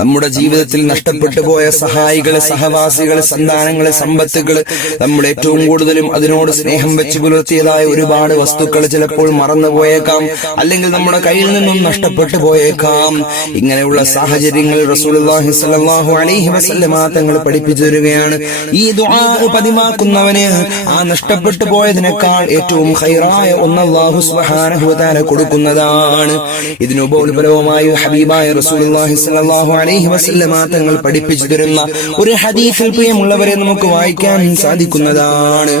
നമ്മുടെ ജീവിതത്തിൽ നഷ്ടപ്പെട്ടു പോയ സഹായികള്, സഹവാസികള്, സന്താനങ്ങള്, സമ്പത്തുകള്, നമ്മൾ ഏറ്റവും കൂടുതലും അതിനോട് സ്നേഹം വെച്ച് പുലർത്തിയതായ ഒരുപാട് വസ്തുക്കൾ ചിലപ്പോൾ മറന്നുപോയേക്കാം, അല്ലെങ്കിൽ നമ്മുടെ കയ്യിൽ നിന്നും നഷ്ടപ്പെട്ടു പോയേക്കാം. ഇങ്ങനെയുള്ള സാഹചര്യങ്ങൾ റസൂലുള്ളാഹി സ്വല്ലല്ലാഹു അലൈഹി വസല്ലമ തങ്ങൾ പഠിപ്പിച്ചു തരികയാണ്. ഈ ദുആ പതിവാക്കുന്നവന് ആ നഷ്ടപ്പെട്ടു പോയതിനേക്കാൾ ഏറ്റവും ഖൈറായ ഒന്ന് അല്ലാഹു സുബ്ഹാനഹു വ തആല കൊടുക്കുന്നതാണ്. ഇതിനുപോലുപരവുമായി ഹബീബായ റസൂലുള്ളാഹി സ്വല്ലല്ലാഹു അലൈഹി വസല്ലമ തങ്ങൾ പഠിപ്പിച്ചു തരുന്ന ഒരു ഹദീസിൽ പ്രിയമുള്ളവരെ നമുക്ക് വായിക്കാൻ സാധിക്കുന്നതാണ്.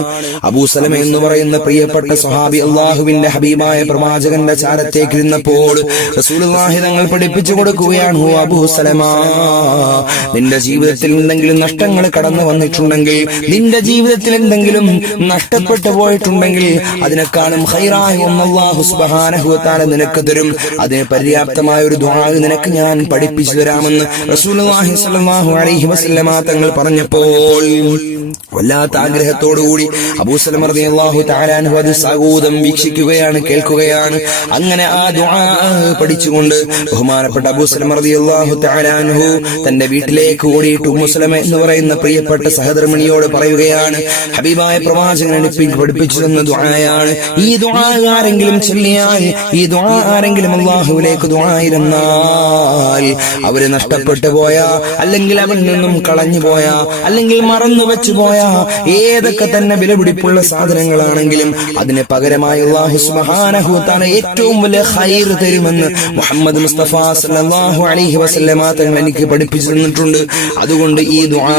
അബൂ സലമ എന്ന് പറയുന്ന പ്രിയപ്പെട്ട സ്വഹാബി അല്ലാഹുവിന്റെ ഹബീബായ പ്രവാചകന്റെ ചാരത്തേക്ക് ഇരുന്നപ്പോൾ റസൂലുള്ളാഹി തങ്ങൾ പഠിപ്പിച്ചു കൊടുക്കുകയാണ്, ഓ അബൂ സലമ, നിന്റെ ജീവിതത്തിൽ എന്തെങ്കിലും നഷ്ടങ്ങൾ കടന്നു വന്നിട്ടുണ്ടെങ്കിൽ, നിന്റെ ജീവിതത്തിൽ എന്തെങ്കിലും നഷ്ടപ്പെട്ടു പോയിട്ടുണ്ടെങ്കിൽ അതിനെക്കാളും ഖൈറായ ഒന്ന് അല്ലാഹു സുബ്ഹാനഹു വ തആല നിനക്ക് തരും. അതിന് പര്യാപ്തമായ ഒരു ദുആ നിനക്ക് ഞാൻ പഠിപ്പിച്ചു തരാമെന്ന് റസൂലുള്ളാഹി സ്വല്ലല്ലാഹു അലൈഹി വസല്ലമ തങ്ങൾ പറഞ്ഞപ്പോൾ വല്ലാത്ത ആഗ്രഹത്തോടുകൂടി അബൂ സലമ റളിയല്ലാഹു തആല അൻഹു അത് സാഗൂതം വീക്ഷിക്കുകയാണ്, കേൾക്കുകയാണ്. അങ്ങനെ ആ ദുആ പഠിച്ചുകൊണ്ട് ബഹുമാനപ്പെട്ട അബൂ സലമ റളിയല്ലാഹു തആല അൻഹു തന്റെ വീട്ടിലേക്ക് ഓടിയിട്ട് ഉമ്മു സലമ എന്ന് പറയുന്ന പ്രിയപ്പെട്ട സഹധർമ്മിണിയോട് പറയുകയാണ്, ഹബീബായ പ്രവാചകൻ പഠിപ്പിച്ചു തന്ന ദുആയാണ്. ഈ ദുആ ആരെങ്കിലും ചൊല്ലിയാൽ, ഈ ദുആ ആരെങ്കിലും അല്ലാഹുവിലേക്ക് ദുആയിരുന്നാൽ അവര് നഷ്ടപ്പെട്ടു പോയ, അല്ലെങ്കിൽ അവരിൽ നിന്നും കളഞ്ഞു പോയ, അല്ലെങ്കിൽ മറന്നു വെച്ചു പോയ ഏതൊക്കെ തന്നെ വിലപിടിപ്പുള്ള സാധനങ്ങളാണെങ്കിലും അതിന് പകരമായി അല്ലാഹു സുബ്ഹാനഹു വ തആല ഏറ്റവും വലിയ ഖൈർ തരുമെന്ന് മുഹമ്മദ് മുസ്തഫ സല്ലല്ലാഹു അലൈഹി വസല്ലമ തങ്ങൾ എനിക്ക് പഠിപ്പിച്ചു തന്നിട്ടുണ്ട്. അതുകൊണ്ട് ഈ ദുആ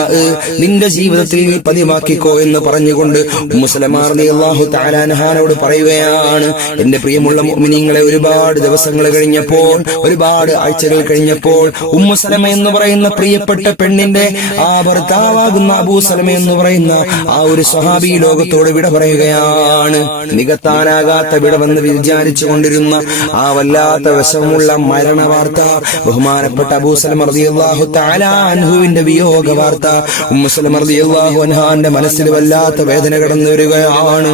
നിന്റെ ജീവിതത്തിൽ പതിവാക്കിക്കോ എന്ന് പറഞ്ഞുകൊണ്ട് ഉമ്മു സലമ റളിയല്ലാഹു തആല അൻഹാനോട് പറയുകയാണ്, എന്റെ പ്രിയമുള്ള മുഅ്മിനീങ്ങളെ, ഒരുപാട് ദിവസങ്ങൾ കഴിഞ്ഞപ്പോൾ, ഒരുപാട് ആഴ്ചകൾ കഴിഞ്ഞപ്പോൾ ഉമ്മു സലമ എന്ന് പറയുന്ന പ്രിയപ്പെട്ട പെണ്ണിന്റെ ആ ഭർത്താവാകുന്ന അബൂ സലമ എന്ന് പറയുന്ന ആ ഒരു സ്വഹാബി ലോകത്തോട് വിട പറയുകയാണ്. നികത്താനാകാത്ത വിടവെന്ന് വിചാരിച്ചു കൊണ്ടിരുന്ന ആ വല്ലാത്ത വിഷമുള്ള മരണ വാർത്ത, ബഹുമാനപ്പെട്ട അബൂ സലമ റളിയല്ലാഹു തആല അൻഹുവിന്റെ വിയോഗ വാർത്ത ഉമ്മു സലമ റളിയല്ലാഹു അൻഹാന്റെ മനസ്സിൽ വല്ലാത്ത വേദന കടന്നു വരികയാണ്.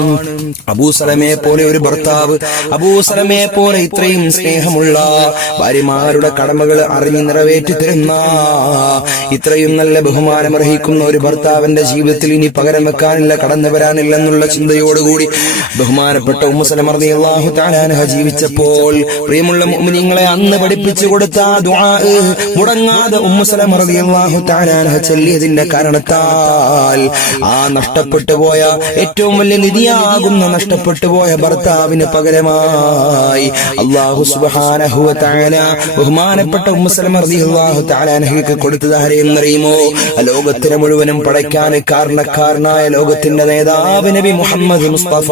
അബൂ സലമയെ പോലെ ഒരു ഭർത്താവ്, അബൂ സലമയെ പോലെ ഇത്രയും സ്നേഹമുള്ള, ഭാര്യമാരുടെ കടമകൾ അറിഞ്ഞ് നിറവേറ്റി തരുന്ന, ഇത്രയും നല്ല ബഹുമാനമർഹിക്കുന്ന ഒരു ഭർത്താവിന്റെ ജീവിതത്തിൽ ഇനി പകരം വെക്കാനില്ല, കടന്നു വരാനില്ലെന്നുള്ള ചിന്തയോടുകൂടി ബഹുമാനപ്പെട്ട ഉമ്മു സലമ റളിയല്ലാഹു തആല അൻഹ ജീവിച്ചപ്പോൾ പ്രിയമുള്ള മുഅ്മിനീങ്ങളെ അന്ന് പഠിപ്പിച്ചു കൊടുത്ത ദുആ മുടങ്ങാതെ ഉമ്മു സലമ റളിയല്ലാഹു തആല അൻഹ ചൊല്ലിയതിന്റെ കാരണത്താൽ ആ നഷ്ടപ്പെട്ടു പോയ, ഏറ്റവും വലിയ നിധിയാകുന്ന നഷ്ടപ്പെട്ടു പോയ ഭർത്താവിന് പകരമായി അല്ലാഹു സുബ്ഹാനഹു വ തആല ബഹുമാനപ്പെട്ട ഉമ്മു സലമ റളിയല്ലാഹു തആല അൻഹയ്ക്ക് കൊടുത്തത് ആരെയെന്നറിയുമോ? ലോകത്തിനെ മുഴുവനും പടയ്ക്കാൻ കാരണക്കാരനായ ലോകത്തിന്റെ നേതാവ് നബി മുഹമ്മദ് മുസ്തഫ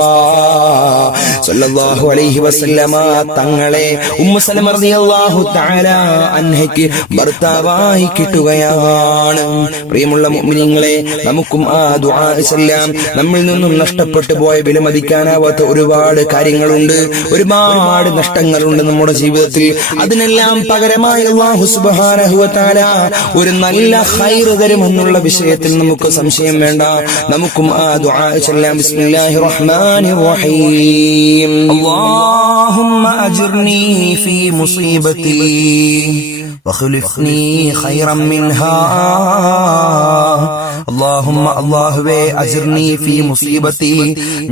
സല്ലല്ലാഹു അലൈഹി വസല്ലമ തങ്ങളെ ഉമ്മു സലമ റളിയല്ലാഹു തആല അൻഹയ്ക്ക് ഭർത്താവായി കിട്ടുകയാണ്. പ്രിയമുള്ള മുഅ്മിനീങ്ങളെ, നമുക്കും ആ ദുആ ചൊല്ലാം. നമ്മിൽ നിന്നും നഷ്ടപ്പെട്ടു പോയ, വിലമതിക്കാനാവാത്ത ഒരുപാട് കാര്യങ്ങളുണ്ട്, ഒരുപാട് നഷ്ടങ്ങളുണ്ട് നമ്മുടെ ജീവിതത്തിൽ. അതിനെല്ലാം പകരമായി അല്ലാഹു സുബ്ഹാനഹു വ തആല ഒരു നല്ല ഖൈർ തരുമെന്നുള്ള വിഷയത്തിൽ നമുക്ക് സംശയം വേണ്ട. നമുക്കും ആ ദുആ ചൊല്ലാം. ബിസ്മില്ലാഹിർ റഹ്മാനിർ റഹീം. അല്ലാഹുമ്മ അജ്ർനി ഫീ മുസീബതി വഖ്ലിഫ്നി ഖൈറൻ മിൻഹാ. അല്ലാഹുമ്മ, അല്ലാഹുവേ, അജ്ർനി ഫീ മുസീബതി,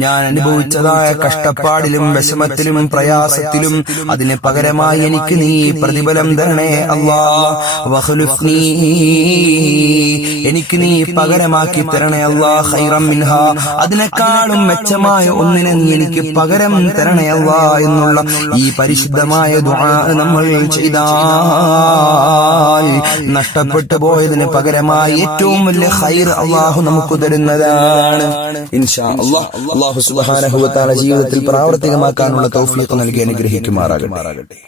ഞാൻ അനുഭവിച്ചതായ കഷ്ടപ്പാടിലും വിഷമത്തിലും പ്രയാസത്തിലും അതിന് പകരമായി എനിക്ക് നീ പ്രതിഫലം തരണേ അല്ലാഹ്. വഖ്ലിഫ്നി, എനിക്ക് നീ പകരമാക്കി തരണേ അല്ലാഹ്. ഖൈറൻ മിൻഹാ, അതിനേക്കാളും മെച്ചമായ ഒന്നിനെ നീ എനിക്ക് പകരം തരണേ അല്ലാഹ് എന്നുള്ള ഈ പരിശുദ്ധമായ ദുആ നമ്മൾ ചെയ്താൽ നഷ്ടപ്പെട്ടു പോയതിന് പകരമായി ഏറ്റവും വലിയ ഖൈർ അല്ലാഹു നമുക്ക് തരുന്നതാണ്. ഇൻഷാ അല്ലാഹ്. അല്ലാഹു സുബ്ഹാനഹു വ തആല ജീവിതത്തിൽ പ്രാവർത്തികമാക്കാനുള്ള തൗഫീഖ് നൽകി അനുഗ്രഹിക്കുമാറാകട്ടെ.